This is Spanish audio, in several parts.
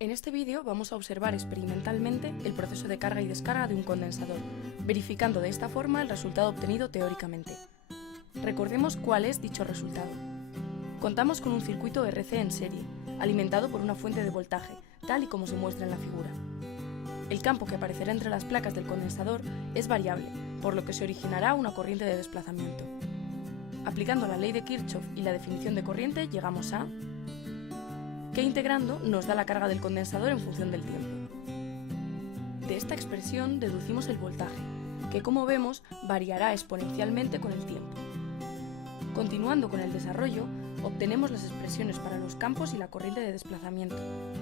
En este vídeo vamos a observar experimentalmente el proceso de carga y descarga de un condensador, verificando de esta forma el resultado obtenido teóricamente. Recordemos cuál es dicho resultado. Contamos con un circuito RC en serie, alimentado por una fuente de voltaje, tal y como se muestra en la figura. El campo que aparecerá entre las placas del condensador es variable, por lo que se originará una corriente de desplazamiento. Aplicando la ley de Kirchhoff y la definición de corriente, llegamos a que integrando nos da la carga del condensador en función del tiempo. De esta expresión deducimos el voltaje, que como vemos variará exponencialmente con el tiempo. Continuando con el desarrollo, obtenemos las expresiones para los campos y la corriente de desplazamiento,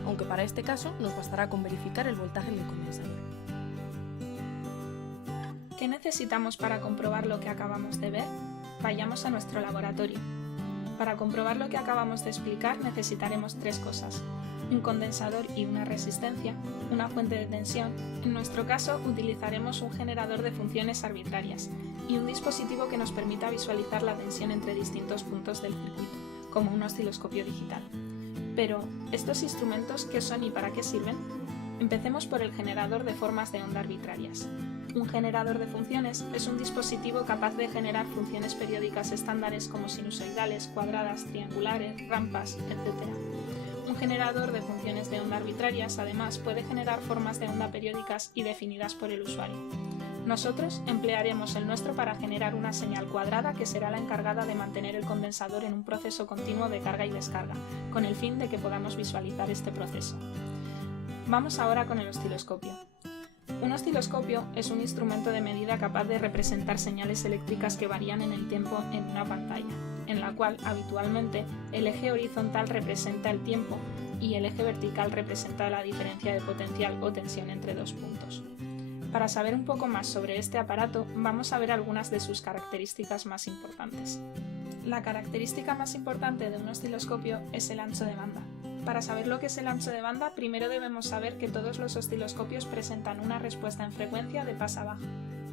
aunque para este caso nos bastará con verificar el voltaje del condensador. ¿Qué necesitamos para comprobar lo que acabamos de ver? Vayamos a nuestro laboratorio. Para comprobar lo que acabamos de explicar necesitaremos tres cosas: un condensador y una resistencia, una fuente de tensión, en nuestro caso utilizaremos un generador de funciones arbitrarias, y un dispositivo que nos permita visualizar la tensión entre distintos puntos del circuito, como un osciloscopio digital. Pero, ¿estos instrumentos qué son y para qué sirven? Empecemos por el generador de formas de onda arbitrarias. Un generador de funciones es un dispositivo capaz de generar funciones periódicas estándares como sinusoidales, cuadradas, triangulares, rampas, etc. Un generador de funciones de onda arbitrarias, además, puede generar formas de onda periódicas y definidas por el usuario. Nosotros emplearemos el nuestro para generar una señal cuadrada que será la encargada de mantener el condensador en un proceso continuo de carga y descarga, con el fin de que podamos visualizar este proceso. Vamos ahora con el osciloscopio. Un osciloscopio es un instrumento de medida capaz de representar señales eléctricas que varían en el tiempo en una pantalla, en la cual habitualmente el eje horizontal representa el tiempo y el eje vertical representa la diferencia de potencial o tensión entre dos puntos. Para saber un poco más sobre este aparato, vamos a ver algunas de sus características más importantes. La característica más importante de un osciloscopio es el ancho de banda. Para saber lo que es el ancho de banda, primero debemos saber que todos los osciloscopios presentan una respuesta en frecuencia de pasa baja.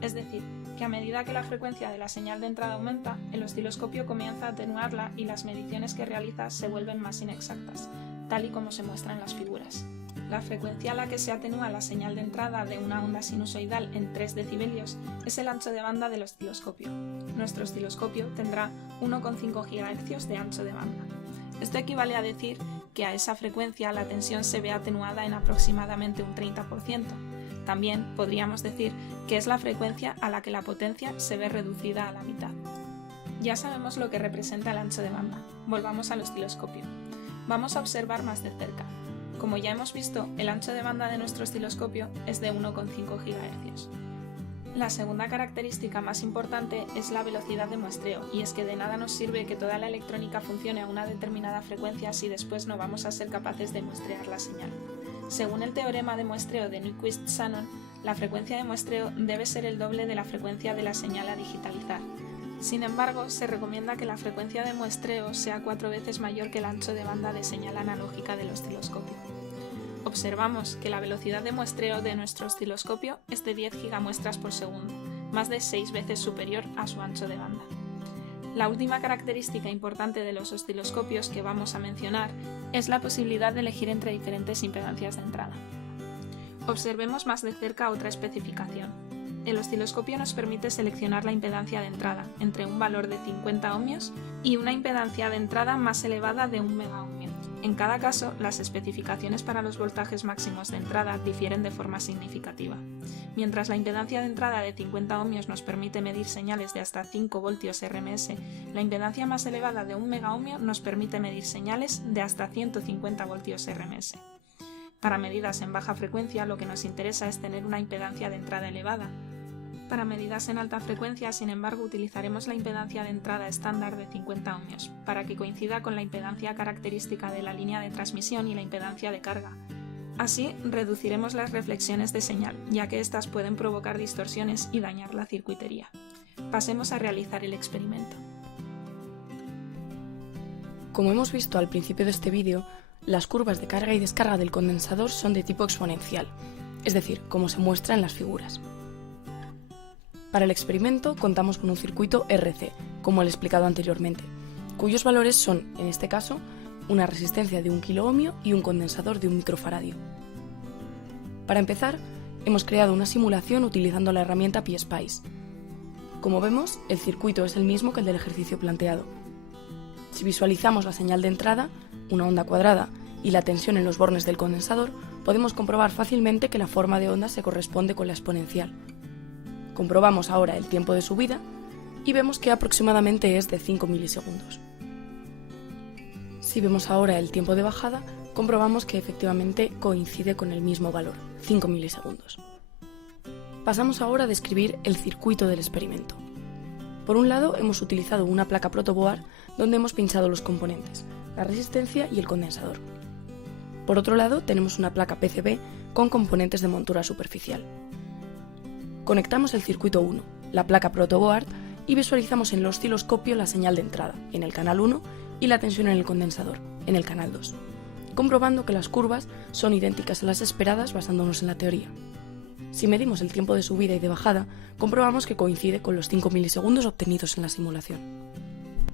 Es decir, que a medida que la frecuencia de la señal de entrada aumenta, el osciloscopio comienza a atenuarla y las mediciones que realiza se vuelven más inexactas, tal y como se muestra en las figuras. La frecuencia a la que se atenúa la señal de entrada de una onda sinusoidal en 3 decibelios es el ancho de banda del osciloscopio. Nuestro osciloscopio tendrá 1,5 GHz de ancho de banda. Esto equivale a decir que a esa frecuencia la tensión se ve atenuada en aproximadamente un 30%. También podríamos decir que es la frecuencia a la que la potencia se ve reducida a la mitad. Ya sabemos lo que representa el ancho de banda. Volvamos al osciloscopio. Vamos a observar más de cerca. Como ya hemos visto, el ancho de banda de nuestro osciloscopio es de 1,5 GHz. La segunda característica más importante es la velocidad de muestreo, y es que de nada nos sirve que toda la electrónica funcione a una determinada frecuencia si después no vamos a ser capaces de muestrear la señal. Según el teorema de muestreo de Nyquist-Shannon, la frecuencia de muestreo debe ser el doble de la frecuencia de la señal a digitalizar. Sin embargo, se recomienda que la frecuencia de muestreo sea 4 veces mayor que el ancho de banda de señal analógica del osciloscopio. Observamos que la velocidad de muestreo de nuestro osciloscopio es de 10 gigamuestras por segundo, más de 6 veces superior a su ancho de banda. La última característica importante de los osciloscopios que vamos a mencionar es la posibilidad de elegir entre diferentes impedancias de entrada. Observemos más de cerca otra especificación. El osciloscopio nos permite seleccionar la impedancia de entrada entre un valor de 50 ohmios y una impedancia de entrada más elevada de 1 megaohmio. En cada caso, las especificaciones para los voltajes máximos de entrada difieren de forma significativa. Mientras la impedancia de entrada de 50 ohmios nos permite medir señales de hasta 5 voltios RMS, la impedancia más elevada de 1 megaohmio nos permite medir señales de hasta 150 voltios RMS. Para medidas en baja frecuencia, lo que nos interesa es tener una impedancia de entrada elevada. Para medidas en alta frecuencia, sin embargo, utilizaremos la impedancia de entrada estándar de 50 ohmios, para que coincida con la impedancia característica de la línea de transmisión y la impedancia de carga. Así, reduciremos las reflexiones de señal, ya que éstas pueden provocar distorsiones y dañar la circuitería. Pasemos a realizar el experimento. Como hemos visto al principio de este vídeo, las curvas de carga y descarga del condensador son de tipo exponencial, es decir, como se muestra en las figuras. Para el experimento contamos con un circuito RC, como el explicado anteriormente, cuyos valores son, en este caso, una resistencia de 1 kiloohmio y un condensador de 1 microfaradio. Para empezar, hemos creado una simulación utilizando la herramienta PSpice. Como vemos, el circuito es el mismo que el del ejercicio planteado. Si visualizamos la señal de entrada, una onda cuadrada, y la tensión en los bornes del condensador, podemos comprobar fácilmente que la forma de onda se corresponde con la exponencial. Comprobamos ahora el tiempo de subida y vemos que aproximadamente es de 5 milisegundos. Si vemos ahora el tiempo de bajada, comprobamos que efectivamente coincide con el mismo valor, 5 milisegundos. Pasamos ahora a describir el circuito del experimento. Por un lado, hemos utilizado una placa protoboard donde hemos pinchado los componentes, la resistencia y el condensador. Por otro lado, tenemos una placa PCB con componentes de montura superficial. Conectamos el circuito 1, la placa protoboard, y visualizamos en el osciloscopio la señal de entrada, en el canal 1, y la tensión en el condensador, en el canal 2, comprobando que las curvas son idénticas a las esperadas basándonos en la teoría. Si medimos el tiempo de subida y de bajada, comprobamos que coincide con los 5 milisegundos obtenidos en la simulación.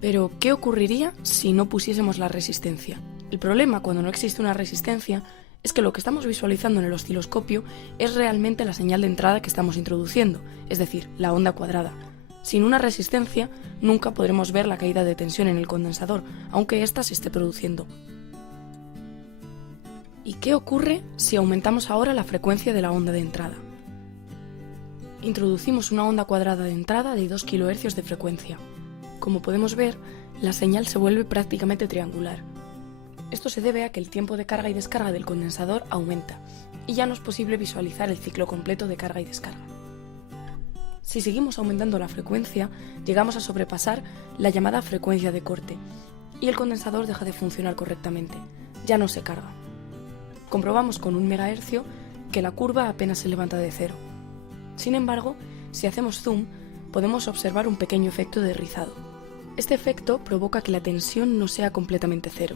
Pero, ¿qué ocurriría si no pusiésemos la resistencia? El problema cuando no existe una resistencia es que lo que estamos visualizando en el osciloscopio es realmente la señal de entrada que estamos introduciendo, es decir, la onda cuadrada. Sin una resistencia, nunca podremos ver la caída de tensión en el condensador, aunque ésta se esté produciendo. ¿Y qué ocurre si aumentamos ahora la frecuencia de la onda de entrada? Introducimos una onda cuadrada de entrada de 2 kHz de frecuencia. Como podemos ver, la señal se vuelve prácticamente triangular. Esto se debe a que el tiempo de carga y descarga del condensador aumenta, y ya no es posible visualizar el ciclo completo de carga y descarga. Si seguimos aumentando la frecuencia, llegamos a sobrepasar la llamada frecuencia de corte, y el condensador deja de funcionar correctamente, ya no se carga. Comprobamos con 1 MHz que la curva apenas se levanta de cero. Sin embargo, si hacemos zoom, podemos observar un pequeño efecto de rizado. Este efecto provoca que la tensión no sea completamente cero.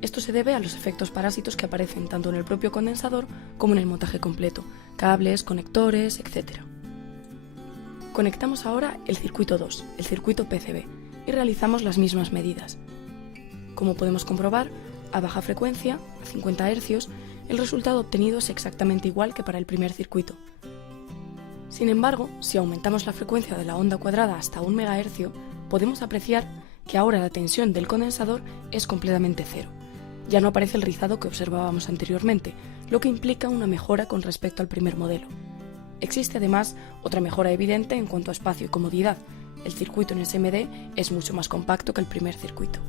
Esto se debe a los efectos parásitos que aparecen tanto en el propio condensador como en el montaje completo, cables, conectores, etc. Conectamos ahora el circuito 2, el circuito PCB, y realizamos las mismas medidas. Como podemos comprobar, a baja frecuencia, a 50 Hz, el resultado obtenido es exactamente igual que para el primer circuito. Sin embargo, si aumentamos la frecuencia de la onda cuadrada hasta 1 MHz, podemos apreciar que ahora la tensión del condensador es completamente cero. Ya no aparece el rizado que observábamos anteriormente, lo que implica una mejora con respecto al primer modelo. Existe además otra mejora evidente en cuanto a espacio y comodidad. El circuito en SMD es mucho más compacto que el primer circuito.